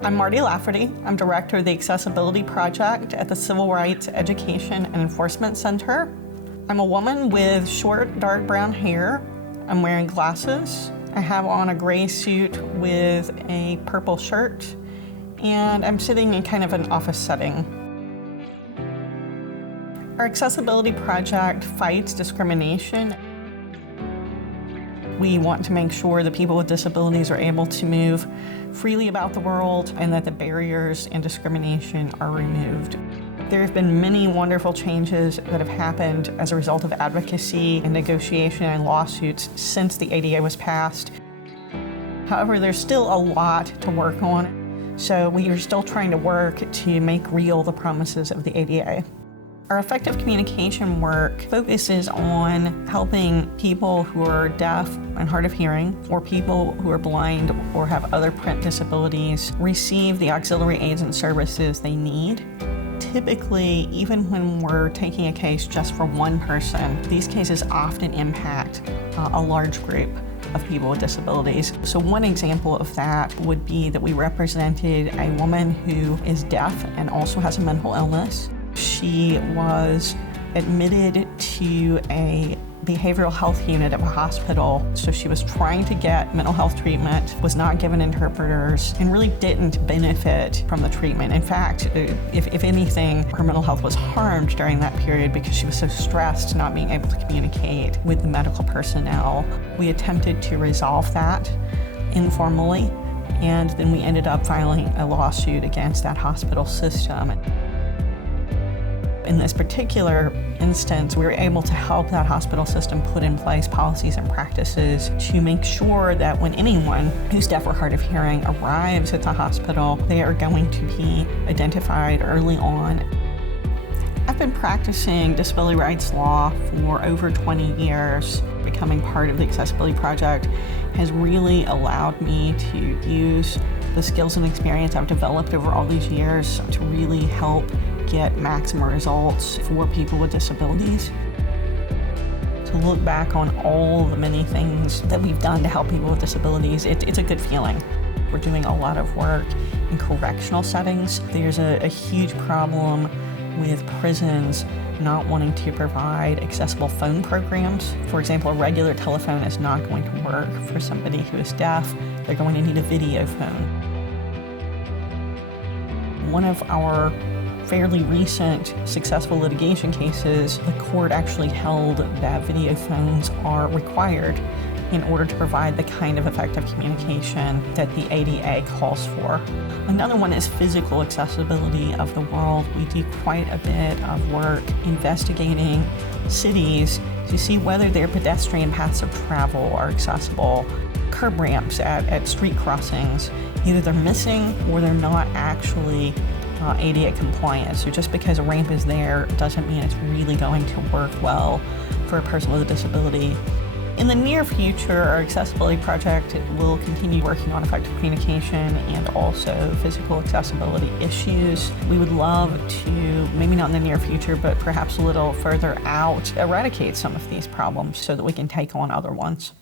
I'm Martie Lafferty. I'm director of the Accessibility Project at the Civil Rights Education and Enforcement Center. I'm a woman with short, dark brown hair. I'm wearing glasses. I have on a gray suit with a purple shirt, and I'm sitting in kind of an office setting. Our Accessibility Project fights discrimination. We want to make sure that people with disabilities are able to move freely about the world and that the barriers and discrimination are removed. There have been many wonderful changes that have happened as a result of advocacy and negotiation and lawsuits since the ADA was passed. However, there's still a lot to work on, so we are still trying to work to make real the promises of the ADA. Our effective communication work focuses on helping people who are deaf and hard of hearing, or people who are blind or have other print disabilities, receive the auxiliary aids and services they need. Typically, even when we're taking a case just for one person, these cases often impact a large group of people with disabilities. So one example of that would be that we represented a woman who is deaf and also has a mental illness. She was admitted to a behavioral health unit of a hospital. So she was trying to get mental health treatment, was not given interpreters, and really didn't benefit from the treatment. In fact, if anything, her mental health was harmed during that period because she was so stressed not being able to communicate with the medical personnel. We attempted to resolve that informally, and then we ended up filing a lawsuit against that hospital system. In this particular instance, we were able to help that hospital system put in place policies and practices to make sure that when anyone who's deaf or hard of hearing arrives at the hospital, they are going to be identified early on. I've been practicing disability rights law for over 20 years. Becoming part of the Accessibility Project has really allowed me to use the skills and experience I've developed over all these years to really help get maximum results for people with disabilities. To look back on all the many things that we've done to help people with disabilities, it's a good feeling. We're doing a lot of work in correctional settings. There's a huge problem with prisons not wanting to provide accessible phone programs. For example, a regular telephone is not going to work for somebody who is deaf. They're going to need a video phone. One of our fairly recent successful litigation cases, the court actually held that video phones are required in order to provide the kind of effective communication that the ADA calls for. Another one is physical accessibility of the world. We do quite a bit of work investigating cities to see whether their pedestrian paths of travel are accessible. Curb ramps at street crossings, either they're missing or they're not actually ADA compliant. So just because a ramp is there doesn't mean it's really going to work well for a person with a disability. In the near future, our Accessibility Project will continue working on effective communication and also physical accessibility issues. We would love to, maybe not in the near future, but perhaps a little further out, eradicate some of these problems so that we can take on other ones.